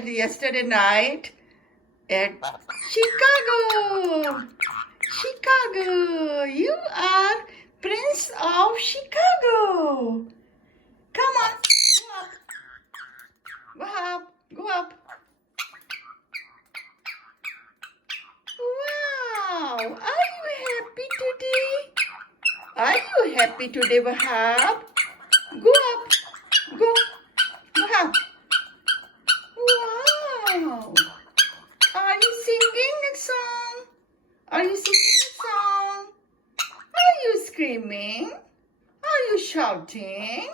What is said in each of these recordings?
at yesterday night at Chicago. Chicago. You are Prince of Chicago. Come on. Go up. Go up. Wow. Are you happy today? Are you happy today, Wahab? Go up. Go. Wahab. Wow. Are you singing a song? Are you singing a song? Are you screaming? Are you shouting?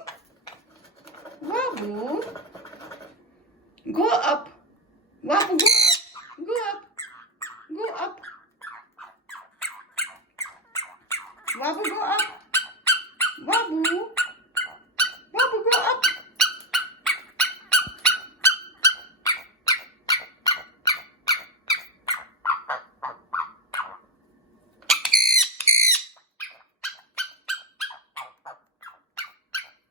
Wabu, go up. Wabu, go up. Go up. Go up. Wabu, go up. Wabu. Wabu, go up.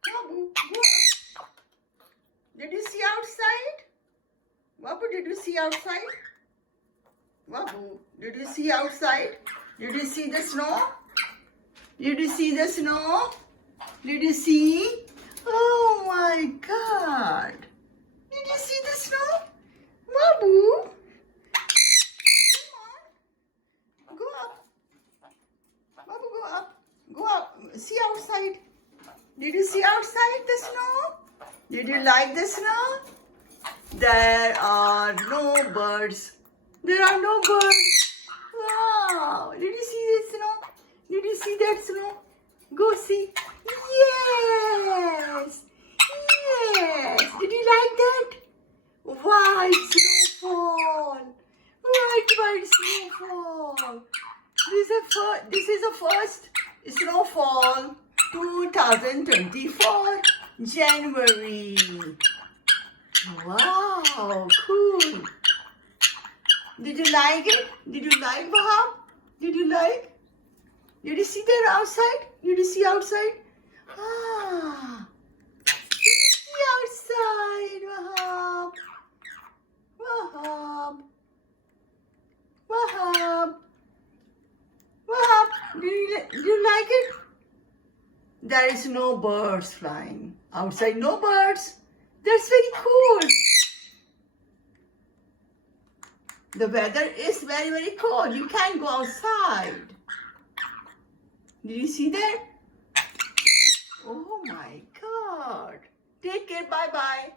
Wabu, go up. Did you see outside? Wabu, did you see outside? Wabu, did you see outside? Did you see the snow? Did you see the snow? Did you see? Oh my God. Did you see the snow? Wabu, come on. Go up. Wabu, go up. Go up. See outside. Did you see outside the snow? Did you like the snow? There are no birds. There are no birds. Wow. Did you see the snow? Did you see that snow? Go see. Yes. Yes. Did you like that? White snowfall. White snowfall. This is the first snowfall 2024 January. Wow, cool. Did you like it? Did you like Wahab? Did you like? Did you see that outside? Did you see outside? Ah. Did you see outside, Wahab? Wahab. Wahab. Wahab. Did you like it? There is no birds flying. Outside, no birds. That's very cool. The weather is very, very cold. You can't go outside. Did you see that? Oh my God. Take care. Bye-bye.